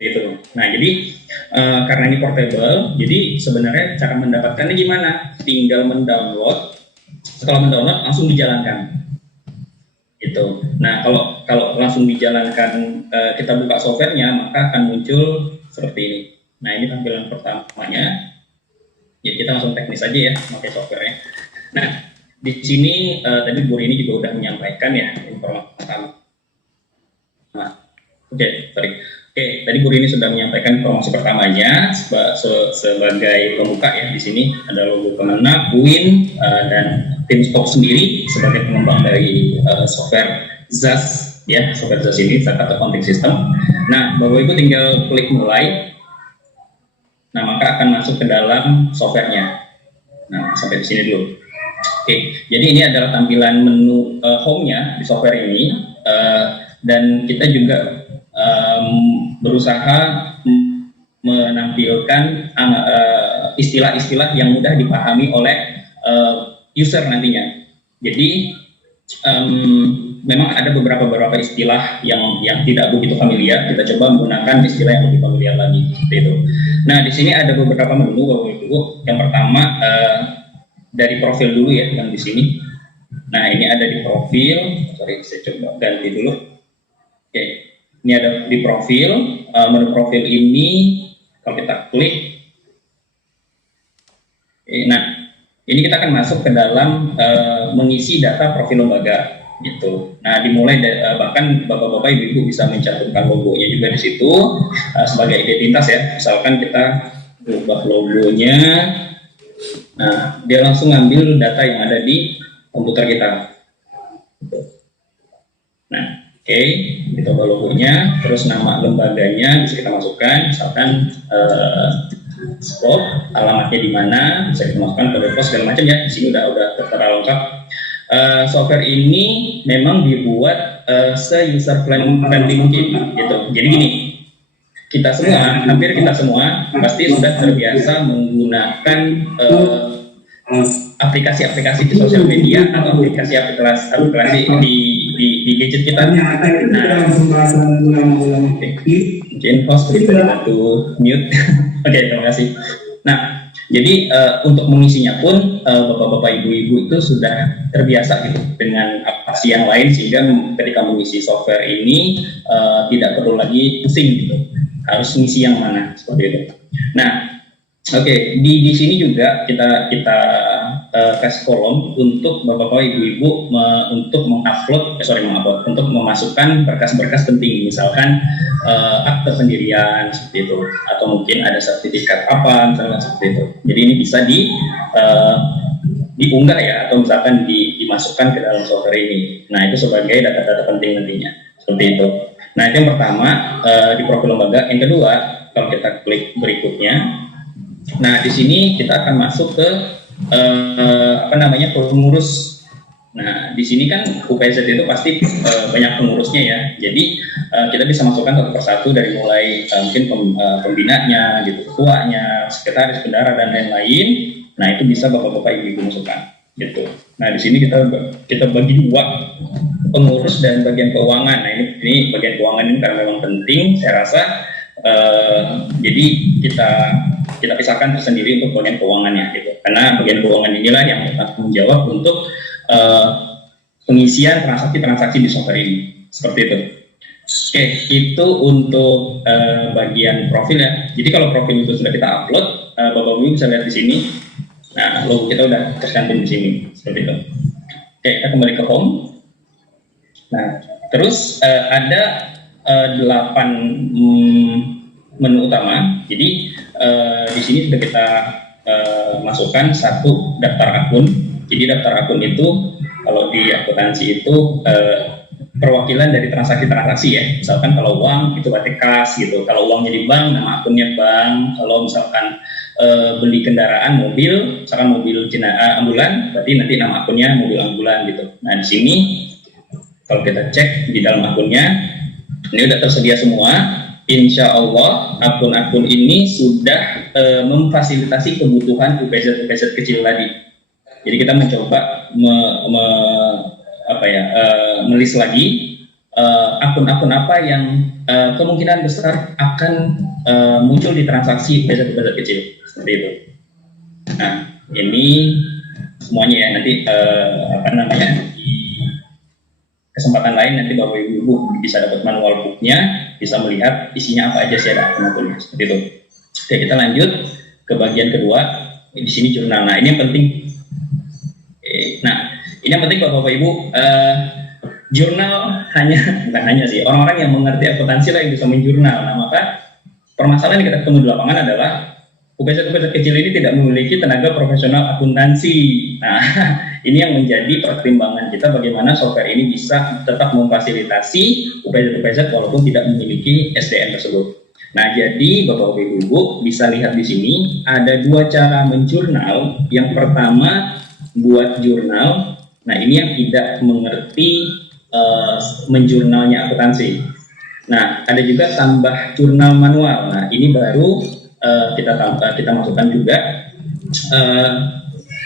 gitu. Nah, jadi karena ini portable, jadi sebenarnya cara mendapatkannya gimana? Tinggal mendownload, setelah mendownload langsung dijalankan. Gitu. Nah, kalau langsung dijalankan, kita buka softwarenya, maka akan muncul seperti ini. Nah, ini tampilan pertamanya. Ya, kita langsung teknis aja ya, pakai softwarenya. Nah, di sini tadi Bu Rini juga udah menyampaikan ya informasi pertama. Nah, sorry. Tadi Bu Rini sudah menyampaikan informasi pertamanya sebagai pembuka ya. Di sini ada logo Kemenag, UIN, dan tim stok sendiri sebagai pengembang dari software ZAS ya, software ZAS ini Jakarta Accounting System. Nah, Bapak Ibu tinggal klik mulai. Nah, maka akan masuk ke dalam softwarenya. Nah, sampai di sini dulu. Jadi ini adalah tampilan menu home-nya di software ini, dan kita juga berusaha menampilkan istilah-istilah yang mudah dipahami oleh user nantinya. Jadi memang ada beberapa istilah yang tidak begitu familiar. Kita coba menggunakan istilah yang lebih familiar lagi, seperti itu. Nah, di sini ada beberapa menu Bapak Ibu. Yang pertama dari profil dulu ya, yang di sini. Nah, ini ada di profil. Sorry, saya coba ganti dulu. Ini ada di profil. Menu profil ini kalau kita klik, nah ini kita akan masuk ke dalam mengisi data profil lembaga gitu. Nah, dimulai bahkan Bapak-bapak Ibu-ibu bisa mencantumkan logonya juga di situ sebagai identitas ya. Misalkan kita ubah logonya. Nah, dia langsung ngambil data yang ada di komputer kita. Nah, kita ubah logonya, terus nama lembaganya bisa kita masukkan, misalkan scope, alamatnya di mana, bisa kita masukkan kode pos segala macam ya. Di sini udah tertera lengkap. Software ini memang dibuat se-user friendly mungkin gitu. Jadi gini, hampir kita semua pasti sudah terbiasa menggunakan aplikasi-aplikasi di sosial media atau aplikasi di gadget kita. Nah, mungkin host bantu mute. Terima kasih. Nah, jadi untuk mengisinya pun bapak-bapak ibu-ibu itu sudah terbiasa gitu dengan aplikasi yang lain, sehingga ketika mengisi software ini tidak perlu lagi pusing gitu, harus mengisi yang mana seperti itu. Nah, di sini juga kita kasih kolom untuk bapak-bapak ibu-ibu untuk untuk memasukkan berkas-berkas penting, misalkan akte pendirian seperti itu, atau mungkin ada sertifikat apa misalnya seperti itu. Jadi ini bisa diunggah ya, atau misalkan dimasukkan ke dalam software ini. Nah, itu sebagai data-data penting nantinya seperti itu. Nah, itu yang pertama di profil lembaga. Yang kedua, kalau kita klik berikutnya, nah di sini kita akan masuk ke pengurus. Nah, di sini kan UPZ itu pasti banyak pengurusnya ya. Jadi kita bisa masukkan satu persatu dari mulai mungkin pembinanya, gitu, ketuanya, sekretaris, bendara dan lain-lain. Nah, itu bisa bapak-bapak ibu-ibu masukkan, gitu. Nah, di sini kita bagi dua, pengurus dan bagian keuangan. Nah, ini bagian keuangan ini karena memang penting, saya rasa. Jadi kita pisahkan tersendiri untuk bagian keuangannya, gitu. Karena bagian keuangan inilah yang bertanggung jawab untuk pengisian transaksi di software ini, seperti itu. Itu untuk bagian profil ya. Jadi kalau profil itu sudah kita upload, bapak-ibu bisa lihat di sini. Nah, logo kita udah tercantum di sini, seperti itu. Kita kembali ke home. Nah, terus ada 8 menu utama. Jadi di sini sudah kita masukkan satu daftar akun. Jadi daftar akun itu kalau di akuntansi itu perwakilan dari transaksi-transaksi ya. Misalkan kalau uang itu berarti kas gitu. Kalau uangnya di bank, nama akunnya bank. Kalau misalkan beli kendaraan mobil, misalkan mobil ambulan, berarti nanti nama akunnya mobil ambulan gitu. Nah, di sini kalau kita cek di dalam akunnya, ini udah tersedia semua. Insya Allah akun-akun ini sudah memfasilitasi kebutuhan UPZ kecil tadi. Jadi kita mencoba melis lagi akun-akun apa yang kemungkinan besar akan muncul di transaksi UPZ kecil seperti itu. Nah, ini semuanya ya, nanti di kesempatan lain nanti Bapak Ibu bisa dapat manual booknya, bisa melihat isinya apa aja sih, ada akun-akunnya seperti itu. Oke, kita lanjut ke bagian kedua. Di sini jurnal. Nah, ini yang penting. Nah, ini yang penting Bapak Ibu. Jurnal bukan hanya sih orang-orang yang mengerti akuntansi lah yang bisa menjurnal. Nah, maka permasalahan yang kita ketemu di lapangan adalah UPZ kecil ini tidak memiliki tenaga profesional akuntansi. Nah, ini yang menjadi pertimbangan kita bagaimana software ini bisa tetap memfasilitasi UPZ walaupun tidak memiliki SDM tersebut. Nah, jadi Bapak Ibu bisa lihat di sini ada dua cara menjurnal. Yang pertama buat jurnal. Nah, ini yang tidak mengerti menjurnalnya akuntansi. Nah, ada juga tambah jurnal manual. Nah, ini baru kita masukkan juga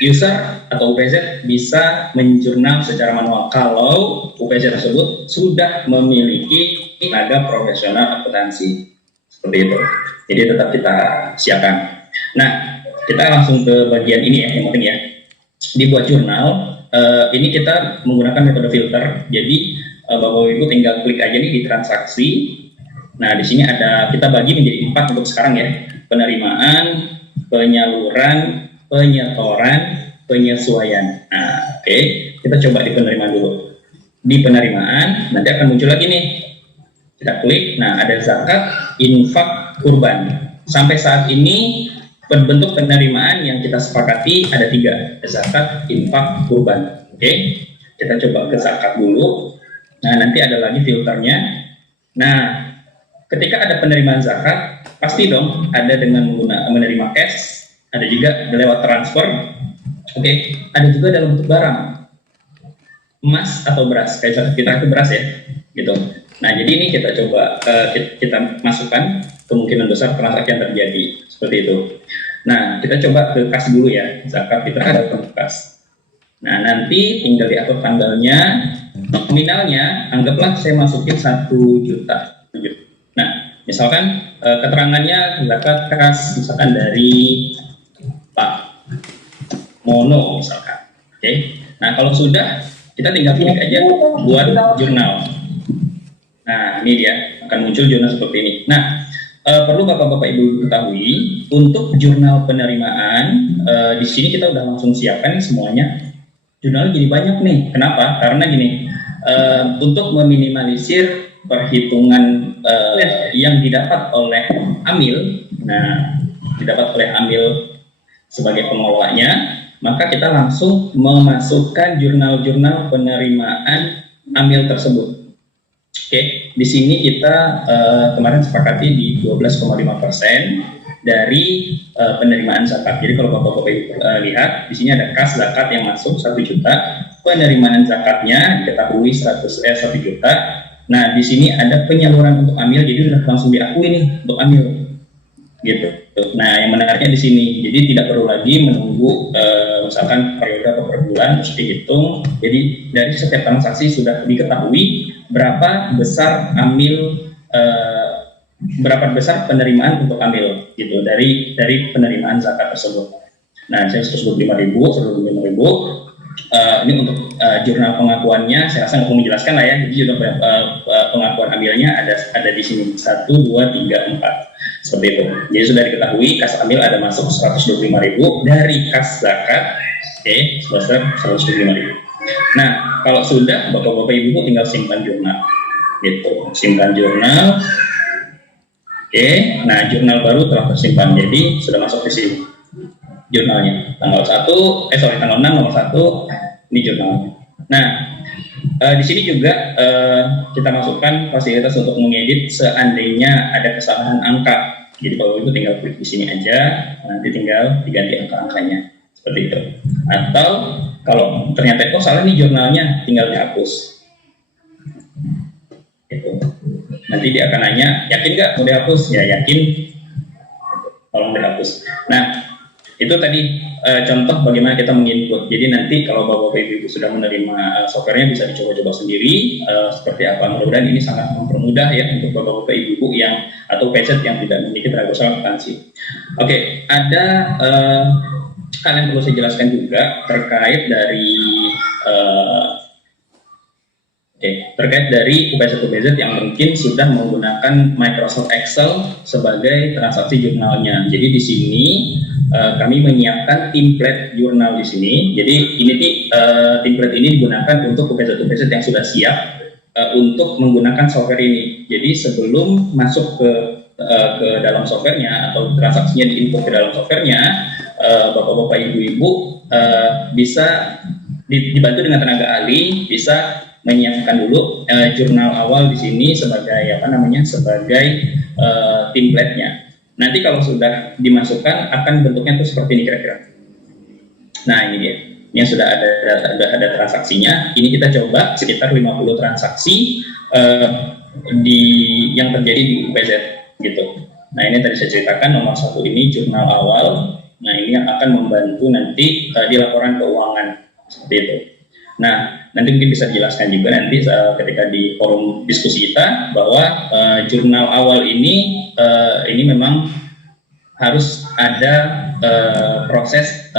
user atau UPZ bisa menjurnal secara manual kalau UPZ tersebut sudah memiliki tenaga profesional akuntansi seperti itu. Jadi tetap kita siapkan. Nah, kita langsung ke bagian ini ya, yang penting ya. Dibuat jurnal. Ini kita menggunakan metode filter. Jadi Bapak Ibu tinggal klik aja nih di transaksi. Nah, di sini kita bagi menjadi 4 untuk sekarang ya. Penerimaan, penyaluran, penyetoran, penyesuaian. Nah, oke. Kita coba di penerimaan dulu. Di penerimaan nanti akan muncul lagi nih. Kita klik. Nah, ada zakat, infak, kurban. Sampai saat ini bentuk penerimaan yang kita sepakati ada 3, zakat, infak, kurban. Oke, kita coba ke zakat dulu. Nah, nanti ada lagi filternya. Nah, ketika ada penerimaan zakat, pasti dong ada dengan menerima cash, ada juga lewat transfer. Oke, ada juga dalam bentuk barang, emas atau beras. Kayak kita itu beras ya, gitu. Nah, jadi ini kita coba kita masukkan kemungkinan besar transaksi yang terjadi seperti itu. Nah, kita coba ke kas dulu ya, zakat kita ada ke kas. Nah, nanti tinggal diatur tanggalnya, nominalnya, anggaplah saya masukin 1 juta. Nah, misalkan keterangannya zakat kas misalkan dari Pak Mono misalkan. Oke. Nah, kalau sudah kita tinggal klik aja buat jurnal. Nah, ini dia akan muncul jurnal seperti ini. Nah, perlu Bapak-Bapak Ibu ketahui untuk jurnal penerimaan di sini kita udah langsung siapkan semuanya. Jurnalnya jadi banyak nih. Kenapa? Karena gini, untuk meminimalisir perhitungan yang didapat oleh amil. Nah, didapat oleh amil sebagai pengelolanya, maka kita langsung memasukkan jurnal-jurnal penerimaan amil tersebut. Oke, di sini kita kemarin sepakati di 12,5% dari penerimaan zakat. Jadi kalau Bapak-Bapak lihat, di sini ada kas zakat yang masuk 1 juta, penerimaan zakatnya diketahui 1 juta. Nah, di sini ada penyaluran untuk amil, jadi sudah langsung diakui nih untuk amil, gitu. Nah, yang menariknya di sini, jadi tidak perlu lagi menunggu misalkan periode atau per bulan terus dihitung. Jadi dari setiap transaksi sudah diketahui berapa besar berapa besar penerimaan untuk amil gitu dari penerimaan zakat tersebut. Nah, saya 125.000. Ini untuk jurnal pengakuannya saya rasa nggak perlu menjelaskan lah ya. Jadi jurnal pengakuan amilnya ada di sini 1, 2, 3, 4 seperti itu. Jadi sudah diketahui kas amil ada masuk 125.000 dari kas zakat. Oke, sebesar 125.000. Nah, kalau sudah Bapak-Bapak Ibu tinggal simpan jurnal gitu, simpan jurnal. Oke, nah jurnal baru telah tersimpan, jadi sudah masuk ke sini jurnalnya tanggal 6 nomor 1 ini jurnalnya. Nah, di sini juga kita masukkan fasilitas untuk mengedit seandainya ada kesalahan angka. Jadi Bapak Ibu tinggal klik di sini aja, nanti tinggal diganti angka-angkanya seperti itu. Atau kalau ternyata salah nih jurnalnya, tinggal dihapus. Gitu. Nanti dia akan nanya, yakin nggak mau dihapus? Ya yakin, tolong dihapus. Nah, Itu tadi contoh bagaimana kita menginput. Jadi nanti kalau Bapak Ibu sudah menerima softwarenya bisa dicoba-coba sendiri seperti apa. Mudah-mudahan ini sangat mempermudah ya untuk Bapak Ibu yang atau peset yang tidak memiliki tenaga usaha akuntansi. Oke, ada hal yang perlu saya jelaskan juga terkait dari terkait dari UPZ-UPZ yang mungkin sudah menggunakan Microsoft Excel sebagai transaksi jurnalnya. Jadi di sini kami menyiapkan template jurnal di sini. Jadi ini template ini digunakan untuk UPZ-UPZ yang sudah siap untuk menggunakan software ini. Jadi sebelum masuk ke dalam softwarenya atau transaksinya diinput ke dalam softwarenya, Bapak-bapak, Ibu-ibu bisa dibantu dengan tenaga ahli, bisa menyiapkan dulu jurnal awal di sini sebagai sebagai template-nya. Nanti kalau sudah dimasukkan akan bentuknya tuh seperti ini kira-kira. Nah ini dia, ini sudah ada transaksinya. Ini kita coba sekitar 50 transaksi yang terjadi di UPZ gitu. Nah ini tadi saya ceritakan nomor 1 ini jurnal awal. Nah ini yang akan membantu nanti di laporan keuangan seperti itu. Nah, nanti mungkin bisa dijelaskan juga nanti ketika di forum diskusi kita bahwa jurnal awal ini memang harus ada proses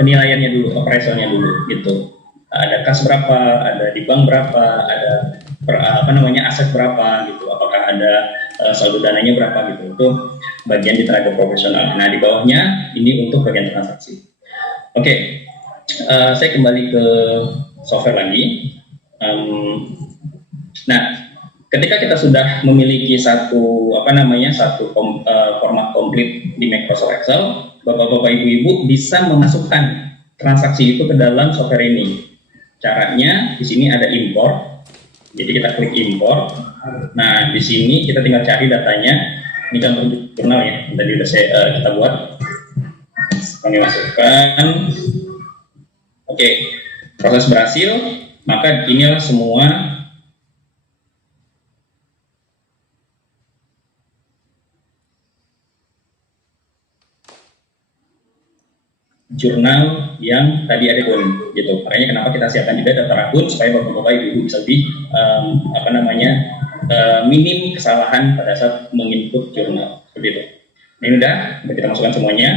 penilaiannya dulu, operasionalnya dulu gitu. Ada kas berapa, ada di bank berapa, ada aset berapa gitu. Apakah ada saldo dananya berapa gitu. Itu bagian di tenaga profesional. Nah, di bawahnya ini untuk bagian transaksi. Oke. Saya kembali ke software lagi. Nah, ketika kita sudah memiliki satu format komplit di Microsoft Excel, Bapak-bapak, Ibu-ibu bisa memasukkan transaksi itu ke dalam software ini. Caranya di sini ada import. Jadi kita klik import. Nah, di sini kita tinggal cari datanya. Ini contoh jurnal ya. Tadi sudah kita buat. Kami masukkan. Oke, proses berhasil, maka inilah semua jurnal yang tadi ada akun, gitu. Makanya kenapa kita siapkan juga daftar akun supaya Bapak-bapak, Ibu bisa lebih minim kesalahan pada saat menginput jurnal, seperti itu. Ini udah kita masukkan semuanya.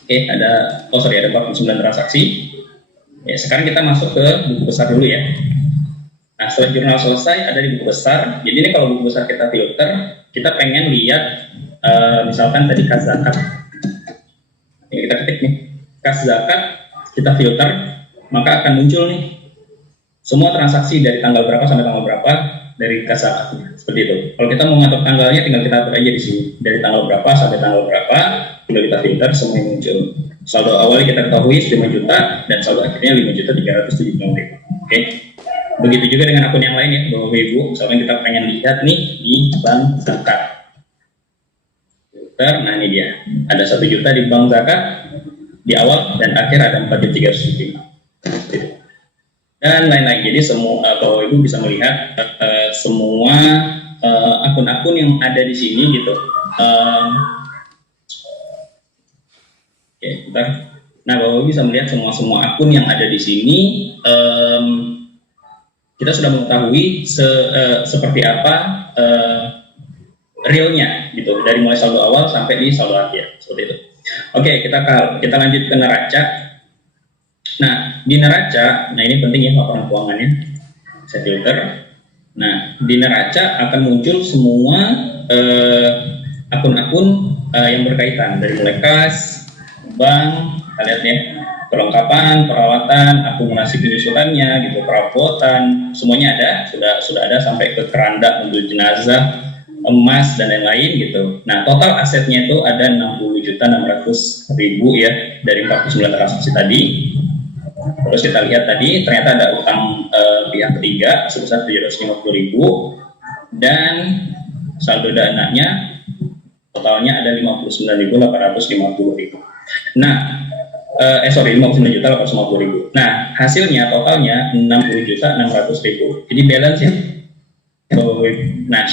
Oke, ada 49 transaksi. Ya, sekarang kita masuk ke buku besar dulu ya. Nah, setelah jurnal selesai ada di buku besar. Jadi ini kalau buku besar kita filter, kita pengen lihat misalkan tadi kas zakat. Ini kita ketik nih, kas zakat kita filter, maka akan muncul nih semua transaksi dari tanggal berapa sampai tanggal berapa dari kas zakatnya. Seperti itu. Kalau kita mau ngatur tanggalnya, tinggal kita atur aja di sini. Dari tanggal berapa sampai tanggal berapa, tinggal kita filter, semua yang muncul. Saldo awalnya kita ketahui 5 juta dan saldo akhirnya 5.376.000. Oke. Begitu juga dengan akun yang lain ya, Bapak Ibu. Misalnya kita pengen lihat nih di bank zakat. Nah ini dia. Ada 1 juta di bank zakat di awal dan akhir ada 4.375. Dan lain-lain. Jadi semua Bapak Ibu bisa melihat semua akun-akun yang ada di sini gitu. Oke, bentar. Nah, Bapak bisa melihat semua akun yang ada di sini. Kita sudah mengetahui seperti apa realnya, gitu, dari mulai saldo awal sampai di saldo akhir, seperti itu. Oke, kita lanjut ke neraca. Nah, di neraca, nah ini penting ya laporan keuangannya. Saya filter. Nah, di neraca akan muncul semua akun-akun yang berkaitan dari mulai kas, bank, kita lihat ya, perlengkapan, perawatan, akumulasi penyusutannya, gitu, perabotan, semuanya ada, sudah ada sampai ke keranda mobil jenazah, emas dan lain-lain gitu. Nah, total asetnya itu ada 60.600.000 ya dari 49 transaksi tadi. Terus kita lihat tadi ternyata ada utang pihak ketiga sebesar 750.000 dan saldo dananya totalnya ada 59.850.000. Nah, 59.850.000. Nah, hasilnya totalnya 60.600.000. Jadi balance ya. Nah,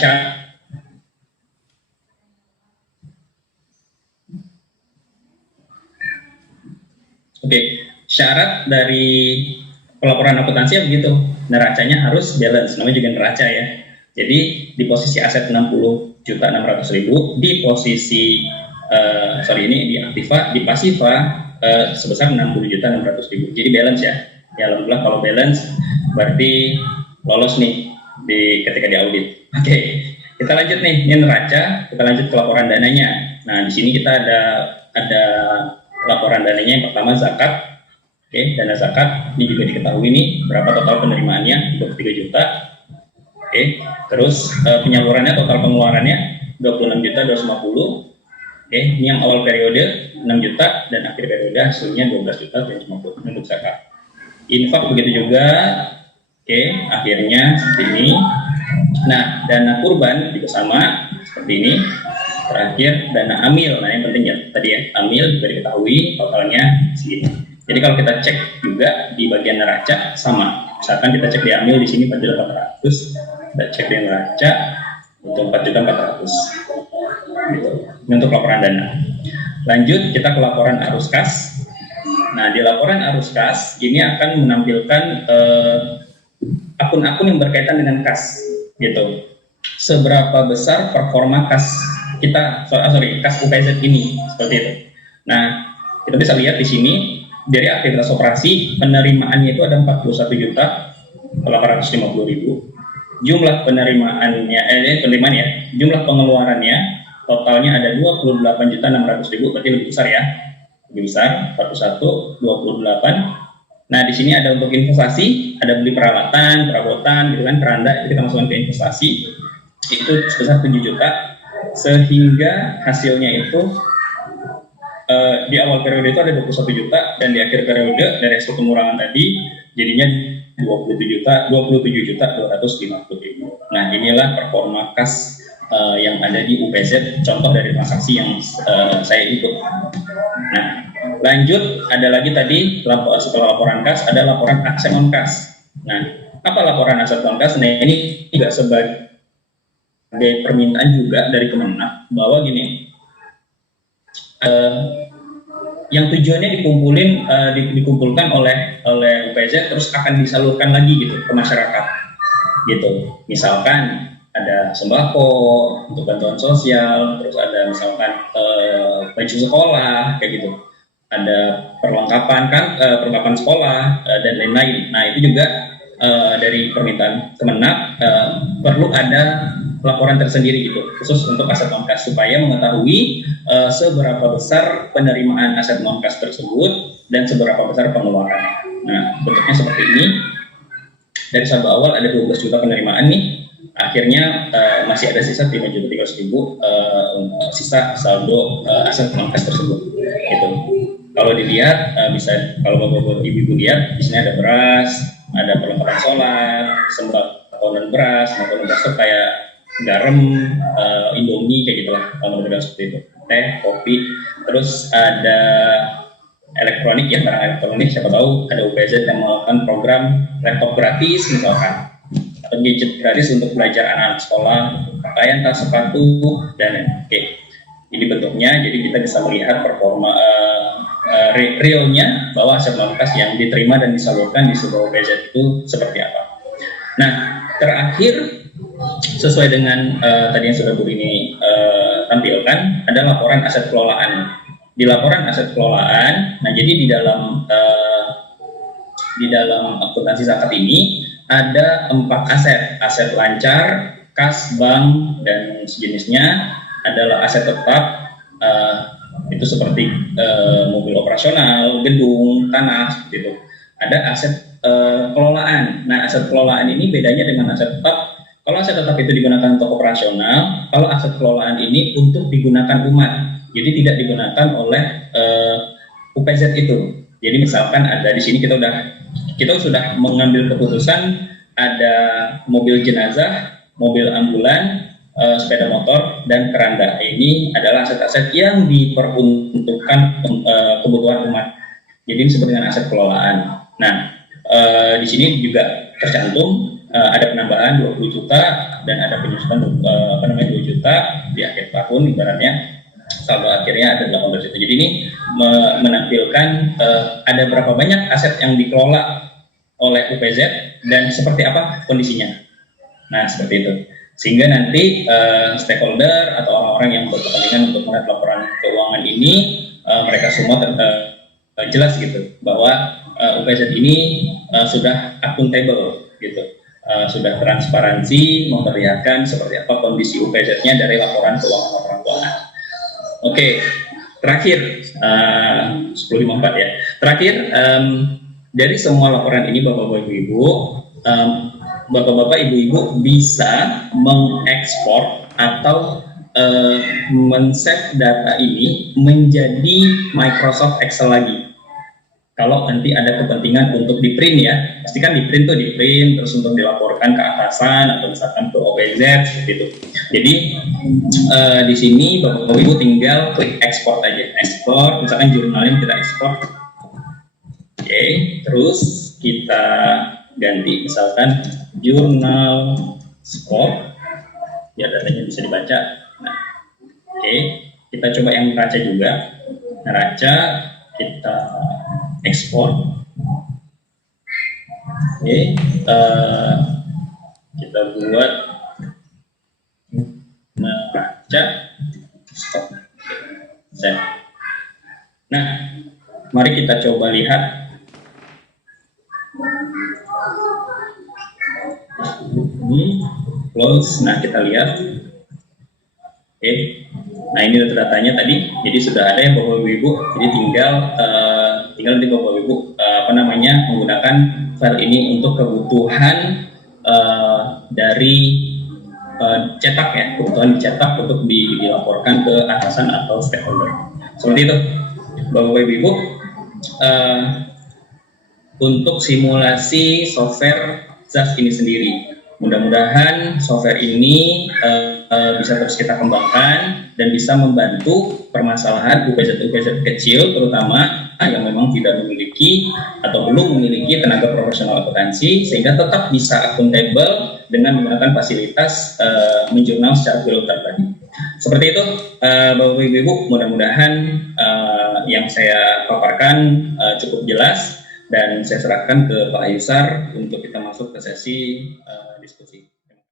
Oke, syarat dari pelaporan akuntansi begitu. Neracanya harus balance, namanya juga neraca ya. Jadi di posisi aset 60.600.000, di posisi ini di aktiva, di pasiva sebesar 60.600.000. Jadi balance ya. Ya alhamdulillah kalau balance berarti lolos nih ketika di audit. Oke, kita lanjut nih, ini neraca, kita lanjut ke laporan dananya. Nah di sini kita ada laporan dananya. Yang pertama zakat. Oke, dana zakat ini juga diketahui nih berapa total penerimaannya, 23 juta. Oke, terus penyalurannya, total pengeluarannya 26.250. Oke, ini yang awal periode 6 juta dan akhir periode hasilnya 12.250 untuk zakat. Infak begitu juga. Oke, akhirnya seperti ini. Nah, dana kurban juga sama seperti ini. Terakhir dana amil. Nah, yang penting ya tadi ya, amil juga diketahui totalnya segini. Jadi kalau kita cek juga di bagian neraca sama. Misalkan kita cek di amil di sini 4.800, kita cek di neraca untuk 4.400. Gitu. Ini untuk laporan dana. Lanjut kita ke laporan arus kas. Nah, di laporan arus kas ini akan menampilkan akun-akun yang berkaitan dengan kas, gitu. Seberapa besar performa kas kita, kas UPZ ini, seperti itu. Nah, kita bisa lihat di sini dari aktivitas operasi penerimaannya itu ada 41.850.000. Jumlah penerimaannya, jumlah pengeluarannya totalnya ada 28.600.000, berarti lebih besar ya, lebih besar, 41, 28. Nah di sini ada untuk investasi, ada beli peralatan, perabotan, gitu kan, keranda itu kita masukkan ke investasi, itu sebesar 7 juta, sehingga hasilnya itu di awal periode itu ada 21 juta dan di akhir periode dari hasil pengurangan tadi jadinya 27.250.000. Nah inilah performa kas yang ada di UPZ, contoh dari transaksi yang saya ikut. Nah lanjut, ada lagi tadi setelah laporan kas ada laporan aset non kas. Nah apa laporan aset non kas? Nah ini juga sebagai permintaan juga dari Kemenang bahwa gini, yang tujuannya dikumpulkan oleh UPZ terus akan disalurkan lagi gitu ke masyarakat gitu. Misalkan ada sembako untuk bantuan sosial, terus ada misalkan baju sekolah kayak gitu, ada perlengkapan sekolah dan lain-lain. Nah itu juga dari permintaan Kemenang perlu ada laporan tersendiri gitu, khusus untuk aset non kas supaya mengetahui seberapa besar penerimaan aset non kas tersebut dan seberapa besar pengeluarannya. Nah bentuknya seperti ini. Dari saldo awal ada 12 juta penerimaan nih, akhirnya masih ada sisa 5.300.000 sisa saldo aset non kas tersebut. Gitu. Kalau dilihat bisa, kalau bapak-bapak ibu lihat di sini ada beras, ada perlengkapan solar, sembako dan beras, maupun beras kayak garam, Indomie kayak gitulah, model seperti itu, teh, kopi, terus ada elektronik ya, barang elektronik, siapa tahu ada UPZ yang melakukan program laptop gratis misalkan, atau gadget gratis untuk belajar anak sekolah, pakaian, tas, sepatu, dan ini bentuknya. Jadi kita bisa melihat performa realnya bahwa aset non kas yang diterima dan disalurkan di sebuah UPZ itu seperti apa. Nah terakhir, sesuai dengan tadi yang sudah Bu ini tampilkan, ada laporan aset kelolaan. Di laporan aset kelolaan, nah jadi di dalam akuntansi zakat ini ada 4 aset lancar, kas, bank, dan sejenisnya. Adalah aset tetap, itu seperti mobil operasional, gedung, tanah, gitu. Ada aset kelolaan. Nah aset kelolaan ini bedanya dengan aset tetap. Kalau aset tetap itu digunakan untuk operasional, kalau aset kelolaan ini untuk digunakan umat, jadi tidak digunakan oleh UPZ itu. Jadi misalkan ada di sini kita sudah mengambil keputusan ada mobil jenazah, mobil ambulan, sepeda motor, dan keranda. Ini adalah aset-aset yang diperuntukkan kebutuhan umat. Jadi disebut dengan aset kelolaan. Nah di sini juga tercantum ada penambahan 20 juta dan ada penyusutan 2 juta di akhir tahun ibaratnya, saldo akhirnya ada 18 juta. Jadi ini menampilkan ada berapa banyak aset yang dikelola oleh UPZ dan seperti apa kondisinya. Nah, seperti itu. Sehingga nanti stakeholder atau orang-orang yang berkepentingan untuk melihat laporan keuangan ini, mereka semua jelas gitu bahwa UPZ ini sudah akuntabel gitu. Sudah transparansi memperlihatkan seperti apa kondisi UPZ-nya dari laporan keuangan. Oke, terakhir 10.54 ya. Terakhir dari semua laporan ini Bapak-Bapak Ibu, Bapak-Bapak Ibu-Ibu bisa mengekspor atau men-save data ini menjadi Microsoft Excel lagi. Kalau nanti ada kepentingan untuk di print ya, pasti kan di print terus untuk dilaporkan ke atasan atau misalkan ke OPZ gitu. Jadi di sini Bapak Ibu tinggal klik ekspor aja, ekspor, misalkan jurnalnya kita ekspor. Oke, terus kita ganti misalkan jurnal sport, biar datanya bisa dibaca. Nah, oke, kita coba yang neraca juga, neraca kita ekspor. Oke, kita buat neraca stop. Nah, mari kita coba lihat. Close. Nah, kita lihat. Oke. Nah, ini datanya tadi. Jadi sudah ada ya Bapak Ibu. Jadi tinggal nanti Bapak Ibu menggunakan file ini untuk kebutuhan dari cetak ya, kebutuhan dicetak untuk dilaporkan ke atasan atau stakeholder. Seperti itu, Bapak Ibu. Untuk simulasi software ZAS ini sendiri, mudah-mudahan software ini bisa terus kita kembangkan dan bisa membantu permasalahan UPZ kecil, terutama yang memang tidak memiliki atau belum memiliki tenaga profesional akuntansi, sehingga tetap bisa akuntabel dengan menggunakan fasilitas menjurnal secara filter tadi. Seperti itu, Bapak Ibu, mudah-mudahan yang saya paparkan cukup jelas, dan saya serahkan ke Pak Yusar untuk kita masuk ke sesi diskusi.